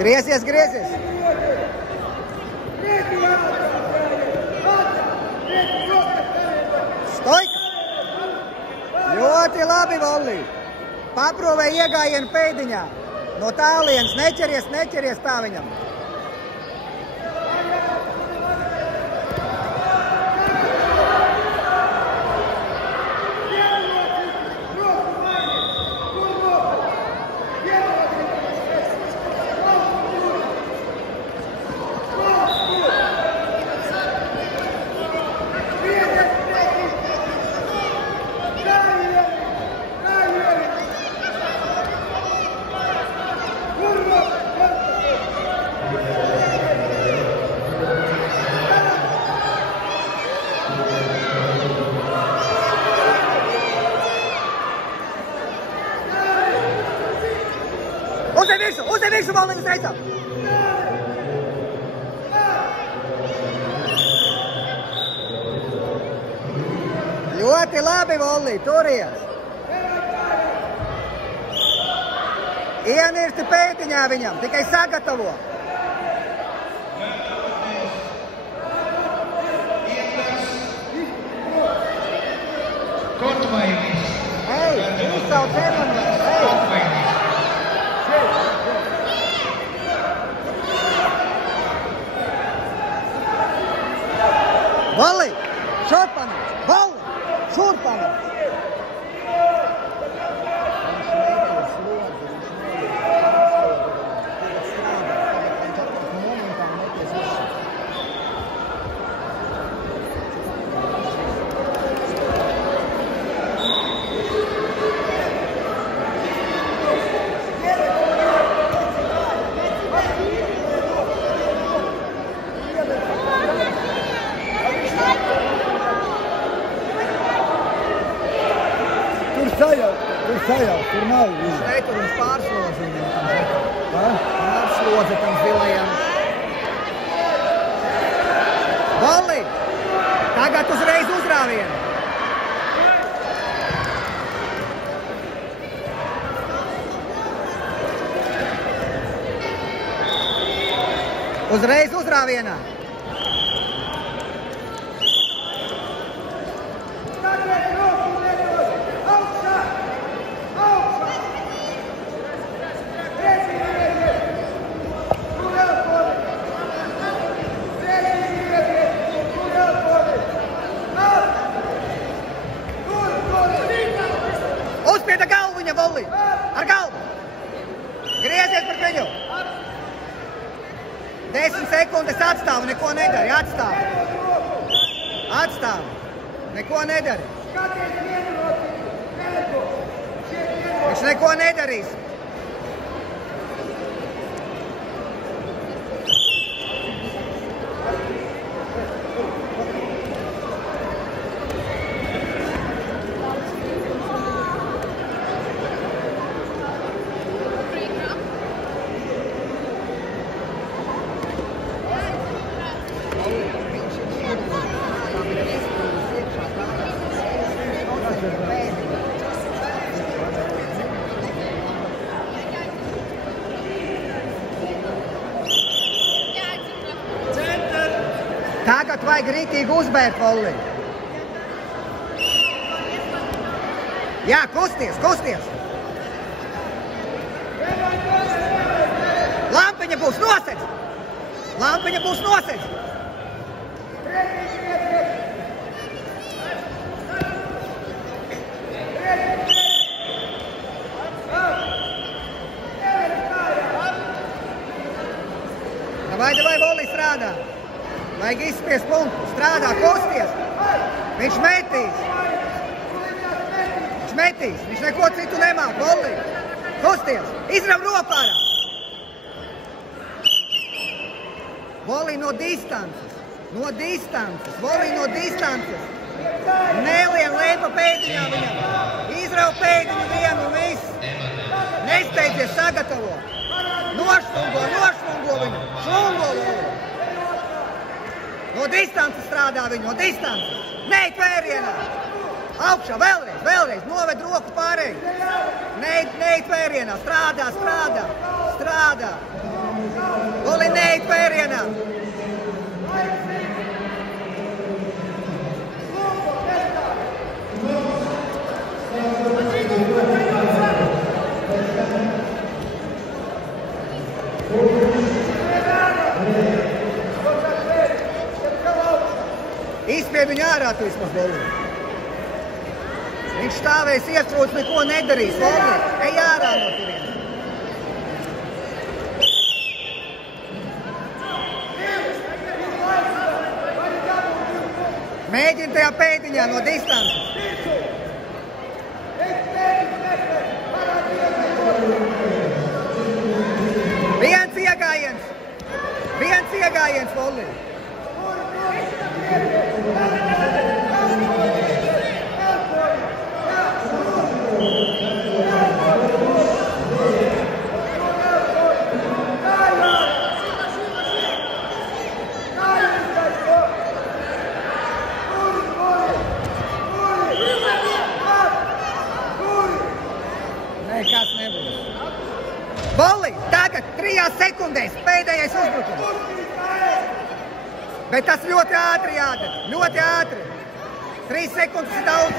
Griezies, griezies! Stoika! Ļoti labi, Volli! Paprovē iegājienu pēdiņā. No tālienes neķeries tā viņam. Uz visu, Volli, uz reizām! Ļoti labi, Volli, turies! Ienirsti pēdiņā viņam, tikai sagatavo! Ei, izsauc Emanuēlu, ei! Volli, šurpanāc! Volli, šurpanāc! Tur nav viņa. Šeit tur mums pārslodzi viņam. Pārslodzi tam zilajam. Volli! Tagad uzreiz uzrāvienu. Uzreiz uzrāvienā. Uzspieda galvu viņa, Volli! Ar galvu! Griezies par viņu! 10 sekundes atstāv, neko nedari, atstāv! Atstāv! Neko nedari! Viņš neko nedarīs! Tagad vajag rītīgi uzbērt, Volli. Jā, kusties, kusties. Lampiņa būs nosedz. Lampiņa būs nosedz. Davai, Volli, strādā. Vajag izspiest punktu. Strādā, kusties. Viņš metīs. Viņš metīs. Viņš neko citu nemāk. Volli. Kusties. Izrav ropārā. Volli no distances. No distances. Volli no distances. Nelien lepa pēdiņā viņam. Izrav pēdiņu vienu un viss. Nesteidzies, sagatavo. Nošlungo viņu. Šlungo lūdzu. No distances strādā viņu, no distances. Neit vērienā. Augšā, vēlreiz. Noved roku pārēji. Neit vērienā. Strādā. Goli neit vērienā. Izspie viņu ārā tu vismaz, Volī. Viņš stāvēs iesprūts, neko nedarīs, Volī. Ej ārā no turienes. Mēģini tajā pēdiņā no distances. Viens iegājiens, Volī. Nekas nebūs. Volī, tagad 3 sekundēs pēdējais uzbrukums. Bet tas ļoti ātri jādara. Ļoti ātri. 3 sekundes ir daudz.